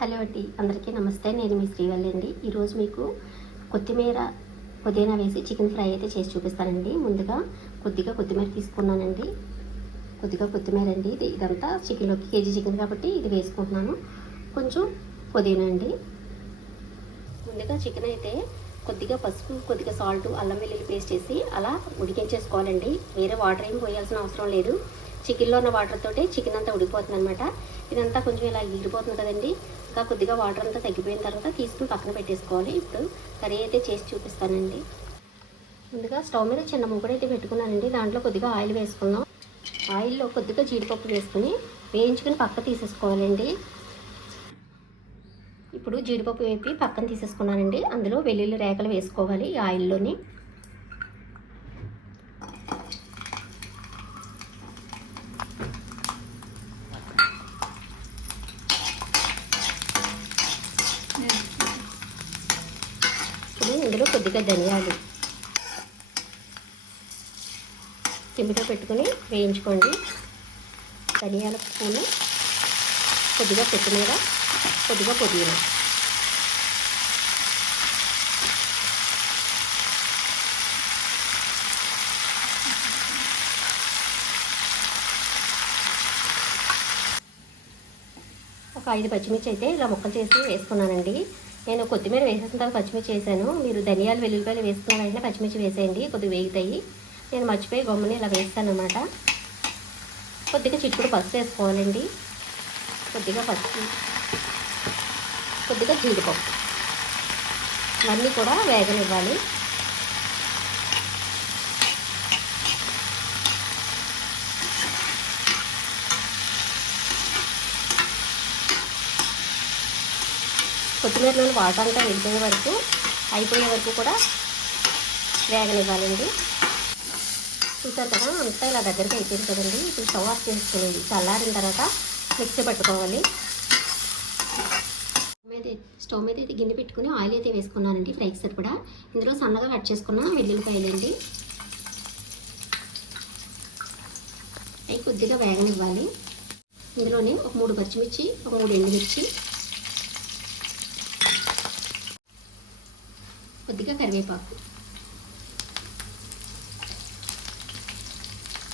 Hello అండి అందరికీ నమస్తే. నేను మీ శ్రీవల్లి అండి. ఈరోజు మీకు కొత్తిమీర పుదీనా వేసి చికెన్ ఫ్రై అయితే చేసి చూపిస్తానండి. ముందుగా కొద్దిగా కొత్తిమీర తీసుకున్నానండి. కొద్దిగా కొత్తిమీర అండి. ఇది ఇదంతా చికెన్లోకి కేజీ చికెన్ కాబట్టి ఇది వేసుకుంటున్నాను. కొంచెం పుదీనా అండి. ముందుగా చికెన్ అయితే కొద్దిగా పసుపు కొద్దిగా సాల్ట్ అల్లం వెల్లుల్లి పేస్ట్ వేసి అలా ఉడికించేసుకోవాలండి. వేరే వాటర్ ఏం పోయాల్సిన అవసరం లేదు. చికెన్లో ఉన్న వాటర్ తోటి చికెన్ అంతా ఉడికిపోతుంది అనమాట ఇదంతా కొంచెం ఇలా ఎగిరిపోతుంది కదండి. ఇంకా కొద్దిగా వాటర్ అంతా తగ్గిపోయిన తర్వాత తీసుకుని పక్కన పెట్టేసుకోవాలి. ఇప్పుడు కర్రీ అయితే చేసి చూపిస్తానండి. ముందుగా స్టవ్ మీద చిన్న ముగ్గుడు అయితే పెట్టుకున్నానండి. దాంట్లో కొద్దిగా ఆయిల్ వేసుకుందాం. ఆయిల్లో కొద్దిగా జీడిపప్పు వేసుకుని వేయించుకుని పక్క తీసేసుకోవాలండి. ఇప్పుడు జీడిపప్పు వేపి పక్కన తీసేసుకున్నానండి. అందులో వెల్లుల్లి రేఖలు వేసుకోవాలి ఈ ఆయిల్లోని ఇప్పుడు ఇందులో కొద్దిగా ధనియాలు. సిమ్మిలో పెట్టుకొని వేయించుకోండి. ధనియాల పూలు కొద్దిగా కొత్తిమీర కొద్దిగా పుదీనా. ఒక ఐదు పచ్చిమిర్చి అయితే ఇలా ముక్కలు చేసి వేసుకున్నానండి. నేను కొత్తిమీర వేసేసిన తర్వాత పచ్చిమిర్చి వేసాను. మీరు ధనియాలు వెల్లుల్లిపాయలు వేసుకున్న వెంటనే పచ్చిమిర్చి వేసేయండి. కొద్దిగా వేగుతాయి. నేను మర్చిపోయి గమ్ముని ఇలా వేస్తాను అనమాట కొద్దిగా చిక్కుడు పసుపు వేసుకోవాలండి. కొద్దిగా పసుపు. కొద్దిగా జీడిపప్పు. ఇవన్నీ కూడా వేగనివ్వాలి. కొత్తిమీరలోని వాటర్ అంతా వెళ్ళిపోయే వరకు అయిపోయే వరకు కూడా వేగనివ్వాలండి. చూసారు కదా అంతా ఇలా దగ్గరికి అయిపోయింది కదండి. ఇప్పుడు స్టవ్ ఆఫ్ చేసుకునేది చల్లారిన తర్వాత మిక్సీ పట్టుకోవాలి. మీద స్టవ్ మీద అయితే గిన్నె పెట్టుకుని ఆయిల్ అయితే వేసుకున్నానండి ఫ్రైకి సరిపడా ఇందులో సన్నగా కట్ చేసుకున్న వెల్లుల్లిపాయలండి. అవి కొద్దిగా వేగనివ్వాలి. ఇందులోనే ఒక మూడు పచ్చిమిర్చి ఒక మూడు ఎండుమిర్చి కొద్దిగా కరివేపాకు.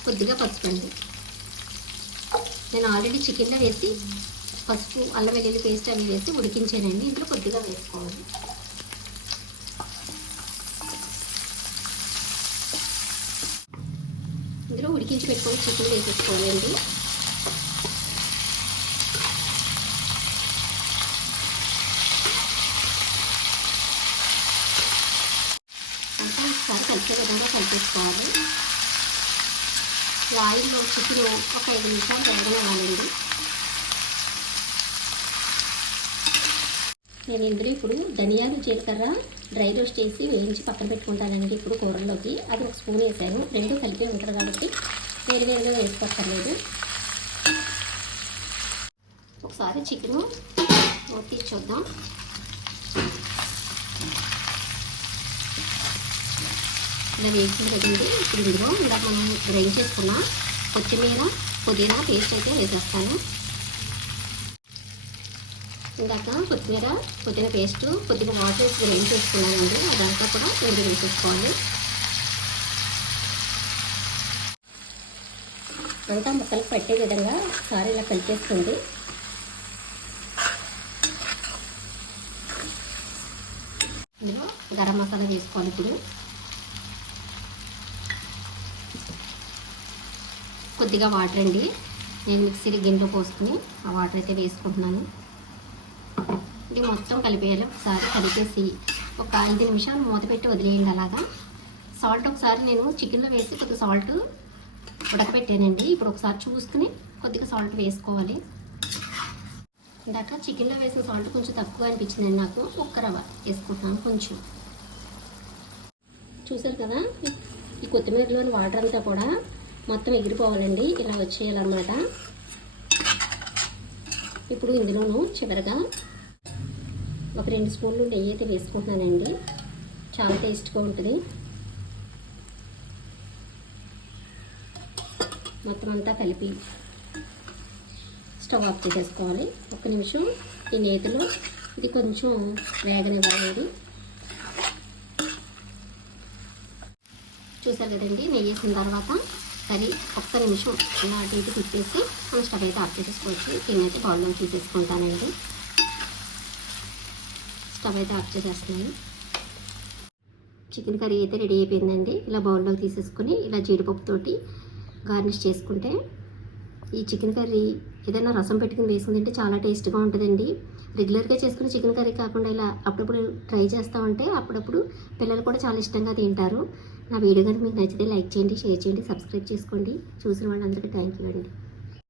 కొద్దిగా పసుపండి. నేను ఆల్రెడీ చికెన్లో వేసి పసుపు అల్లం వెల్లుల్లి పేస్ట్ అవి వేసి ఉడికించానండి. ఇందులో కొద్దిగా వేసుకోవాలి. ఇందులో ఉడికించి పెట్టుకొని చికెన్ వేసేసుకోవాలండి అంతా ఒకసారి కలిసే విధంగా కలిపేసుకోవాలి ఈ ఆయిల్లో చికెన్ ఒక ఐదు నిమిషాలు వేగనివ్వాలండి. నేను ఇందులో ఇప్పుడు ధనియాలు జీలకర్ర డ్రై రోస్ట్ చేసి వేయించి పక్కన పెట్టుకుంటానండి ఇప్పుడు కూరల్లోకి. అది ఒక స్పూన్ వేసాను. రెండు కలిపి ఉంటారు కాబట్టి వేరు వేరుగా వేసుకోక్కర్లేదు. ఒకసారి చికెను తీసి చూద్దాం. ఇలా వేసింది కదండి ఇప్పుడు ఇందులో ఇలా మనం గ్రైండ్ చేసుకున్న కొత్తిమీర పుదీనా పేస్ట్ అయితే వేసేస్తాను. ఇందాక కొత్తిమీర పుదీనా పేస్ట్ కొద్దిగా వాటర్ వేసి గ్రైండ్ చేసుకున్నానండి. అదంతా కూడా రెండు వేసేసుకోవాలి. అంతా ముక్కలకు పట్టే విధంగా ఒకసారి ఇలా కలిపేస్తుంది ఇందులో గరం మసాలా వేసుకోవాలి ఇప్పుడు. కొద్దిగా వాటర్ అండి. నేను మిక్సీ గిన్నెలో పోసుకుని ఆ వాటర్ అయితే వేసుకుంటున్నాను. ఇది మొత్తం కలిపేయాలి. ఒకసారి కలిపేసి ఒక ఐదు నిమిషాలు మూత పెట్టి వదిలేయండి అలాగా. సాల్ట్ ఒకసారి నేను చికెన్లో వేసి కొద్దిగా సాల్ట్ ఉడకపెట్టానండి. ఇప్పుడు ఒకసారి చూసుకుని కొద్దిగా సాల్ట్ వేసుకోవాలి. ఇందాక చికెన్లో వేసిన సాల్ట్ కొంచెం తక్కువ అనిపించిందండి నాకు. ఒక్క రవ్వ వేసుకుంటున్నాను కొంచెం. చూసారు కదా? ఈ కొత్తిమీరలోని వాటర్ అంతా కూడా మొత్తం ఎగిరిపోవాలండి. ఇలా వచ్చేయాలన్నమాట. ఇప్పుడు ఇందులోనూ చివరిగా ఒక రెండు స్పూన్లు నెయ్యి అయితే వేసుకుంటున్నానండి. చాలా టేస్ట్గా ఉంటుంది. మొత్తం అంతా కలిపి స్టవ్ ఆఫ్ చేసేసుకోవాలి. ఒక నిమిషం ఈ నేతిలో ఇది కొంచెం వేగనివ్వాలండి. చూసారు కదండి నెయ్యి వేసిన తర్వాత కర్రీ ఒక్క నిమిషం ఇలా అటు ఇటు తిప్పేసి మనం స్టవ్ అయితే ఆఫ్ చేసేసుకోవచ్చు. దీన్ని అయితే బౌల్లో తీసేసుకుంటానండి. స్టవ్ అయితే ఆఫ్ చేసేస్తున్నాను. చికెన్ కర్రీ అయితే రెడీ అయిపోయిందండి. ఇలా బౌల్లోకి తీసేసుకుని ఇలా జీడిపప్పుతోటి గార్నిష్ చేసుకుంటే ఈ చికెన్ కర్రీ ఏదైనా రసం పెట్టుకుని వేసుకుందంటే చాలా టేస్ట్గా ఉంటుందండి. రెగ్యులర్గా చేసుకునే చికెన్ కర్రీ కాకుండా ఇలా అప్పుడప్పుడు ట్రై చేస్తూ ఉంటే అప్పుడప్పుడు పిల్లలు కూడా చాలా ఇష్టంగా తింటారు. నా వీడియో కనుక మీకు నచ్చితే లైక్ చేయండి షేర్ చేయండి సబ్స్క్రైబ్ చేసుకోండి. చూసిన వాళ్ళందరికీ థ్యాంక్ యూ అండి.